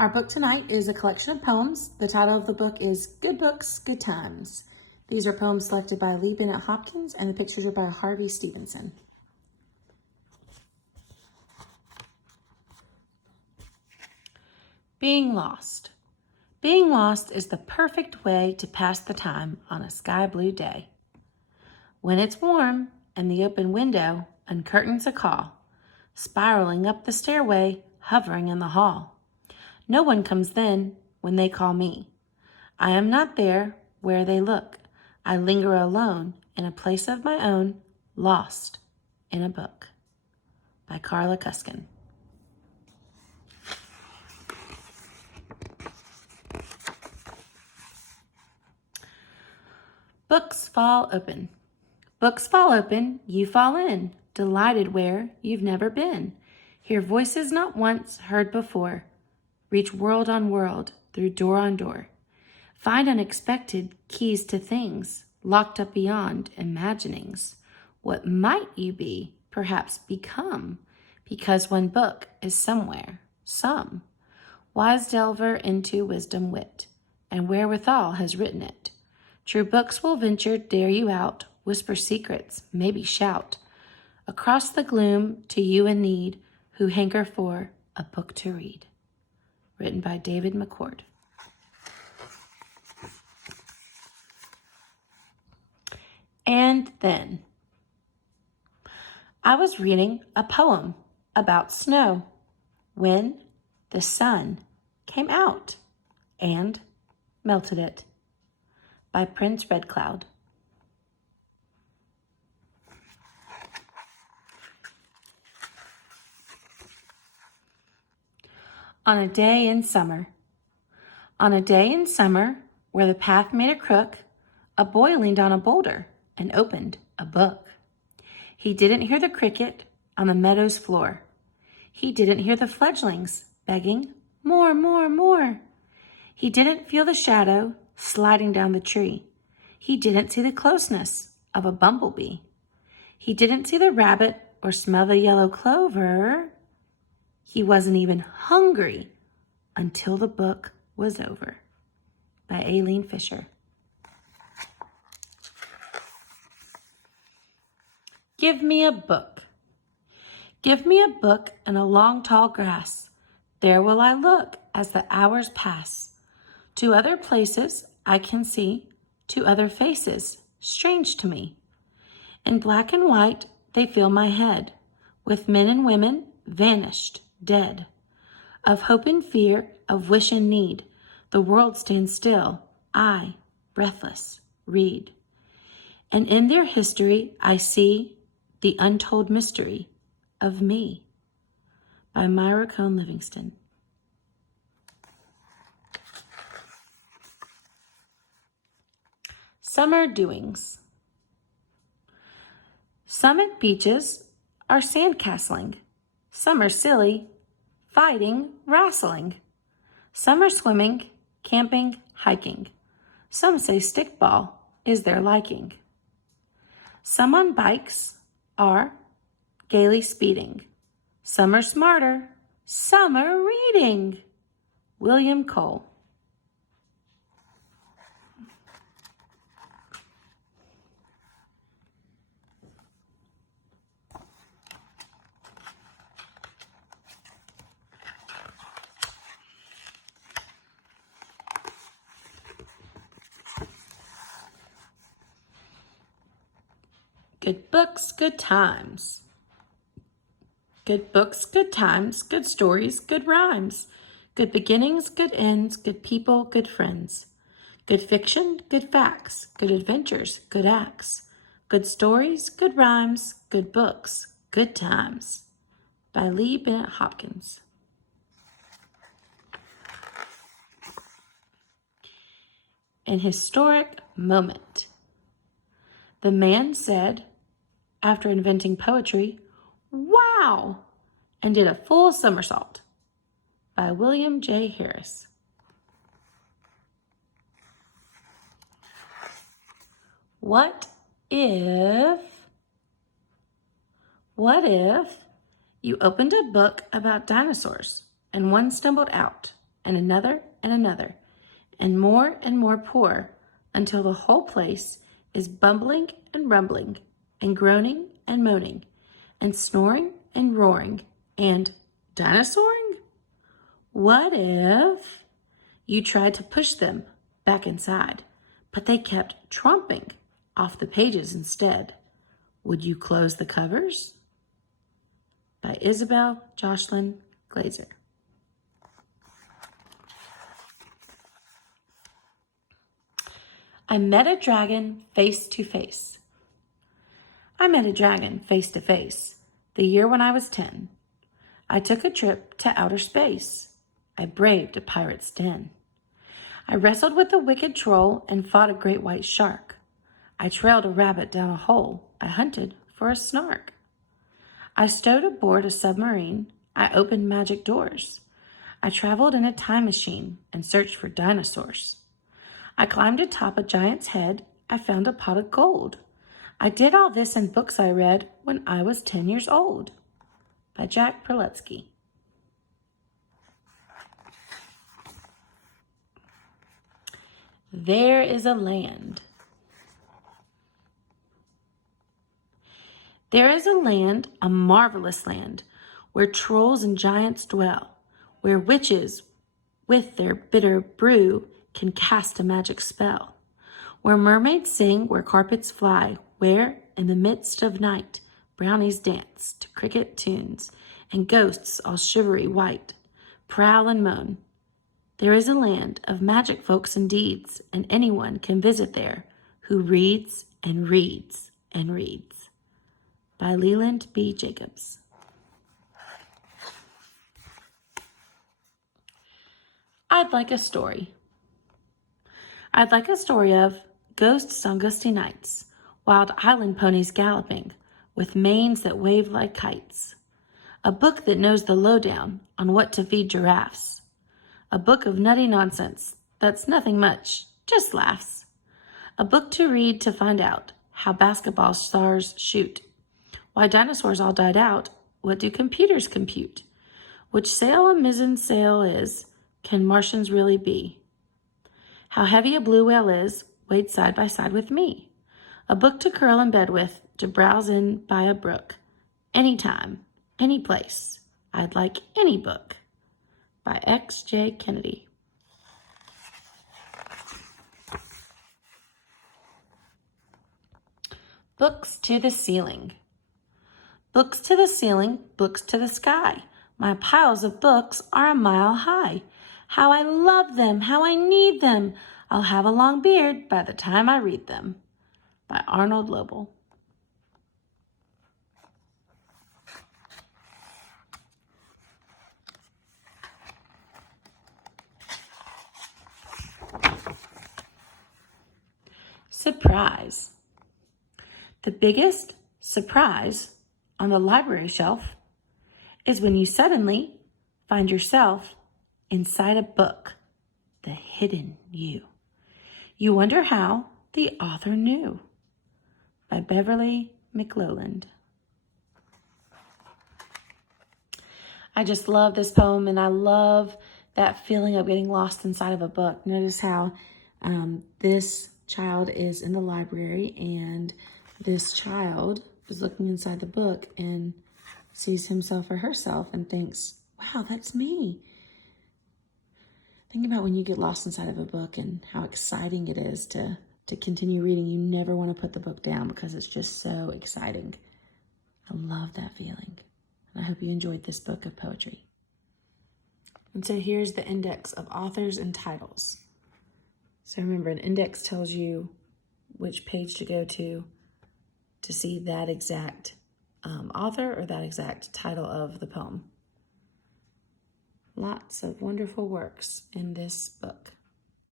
Our book tonight is a collection of poems. The title of the book is Good Books, Good Times. These are poems selected by Lee Bennett Hopkins, and the pictures are by Harvey Stevenson. Being lost. Being lost is the perfect way to pass the time on a sky blue day. When it's warm and the open window uncurtains a call, spiraling up the stairway, hovering in the hall. No one comes then when they call me. I am not there where they look. I linger alone in a place of my own, lost in a book. By Carla Cuskin. Books fall open. Books fall open, you fall in, delighted where you've never been. Hear voices not once heard before. Reach world on world, through door on door. Find unexpected keys to things, locked up beyond imaginings. What might you be, perhaps become, because one book is somewhere, some. Wise delver into wisdom wit, and wherewithal has written it. True books will venture, dare you out, whisper secrets, maybe shout. Across the gloom to you in need, who hanker for a book to read. Written by David McCord. And then, I was reading a poem about snow when the sun came out and melted it. By Prince Red Cloud. On a day in summer. On a day in summer, where the path made a crook, a boy leaned on a boulder and opened a book. He didn't hear the cricket on the meadow's floor. He didn't hear the fledglings begging, more, more, more. He didn't feel the shadow sliding down the tree. He didn't see the closeness of a bumblebee. He didn't see the rabbit or smell the yellow clover. He wasn't even hungry until the book was over. By Aileen Fisher. Give me a book. Give me a book in a long tall grass. There will I look as the hours pass. To other places I can see, to other faces, strange to me. In black and white they fill my head, with men and women vanished, dead. Of hope and fear, of wish and need, the world stands still, I, breathless, read. And in their history I see the untold mystery of me. By Myra Cone Livingston. Summer doings. Some at beaches are sandcastling. Some are silly, fighting, wrestling. Some are swimming, camping, hiking. Some say stickball is their liking. Some on bikes are gaily speeding. Some are smarter, some are reading. William Cole. Good books, good times. Good books, good times, good stories, good rhymes. Good beginnings, good ends, good people, good friends. Good fiction, good facts, good adventures, good acts. Good stories, good rhymes, good books, good times. By Lee Bennett Hopkins. An historic moment. The man said, after inventing poetry, "Wow!" and did a full somersault. By William J. Harris. What if you opened a book about dinosaurs and one stumbled out and another and another, and more pour, until the whole place is bumbling and rumbling, and groaning and moaning, and snoring and roaring, and dinosauring? What if you tried to push them back inside, but they kept tromping off the pages instead? Would you close the covers? By Isabel Jocelyn Glazer. I met a dragon face to face. I met a dragon face to face the year when I was 10. I took a trip to outer space. I braved a pirate's den. I wrestled with a wicked troll and fought a great white shark. I trailed a rabbit down a hole. I hunted for a snark. I stowed aboard a submarine. I opened magic doors. I traveled in a time machine and searched for dinosaurs. I climbed atop a giant's head. I found a pot of gold. I did all this in books I read when I was 10 years old. By Jack Perletsky. There is a land. There is a land, a marvelous land, where trolls and giants dwell, where witches with their bitter brew can cast a magic spell, where mermaids sing, where carpets fly, where, in the midst of night, brownies dance to cricket tunes, and ghosts all shivery white prowl and moan. There is a land of magic folks and deeds, and anyone can visit there who reads and reads and reads. By Leland B. Jacobs. I'd like a story. I'd like a story of ghosts on gusty nights, wild island ponies galloping, with manes that wave like kites. A book that knows the lowdown on what to feed giraffes. A book of nutty nonsense that's nothing much, just laughs. A book to read to find out how basketball stars shoot. Why dinosaurs all died out, what do computers compute? Which sail a mizzen sail is, can Martians really be? How heavy a blue whale is, weighed side by side with me. A book to curl in bed with, to browse in by a brook. Anytime, any place, I'd like any book. By X.J. Kennedy. Books to the ceiling. Books to the ceiling, books to the sky. My piles of books are a mile high. How I love them, how I need them. I'll have a long beard by the time I read them. By Arnold Lobel. Surprise. The biggest surprise on the library shelf is when you suddenly find yourself inside a book, the hidden you. You wonder how the author knew. By Beverly McClelland. I just love this poem, and I love that feeling of getting lost inside of a book. Notice how this child is in the library, and this child is looking inside the book and sees himself or herself and thinks, wow, that's me. Think about when you get lost inside of a book and how exciting it is to continue reading. You never want to put the book down because it's just so exciting. I love that feeling. And I hope you enjoyed this book of poetry. And so here's the index of authors and titles. So remember, an index tells you which page to go to see that exact author or that exact title of the poem. Lots of wonderful works in this book.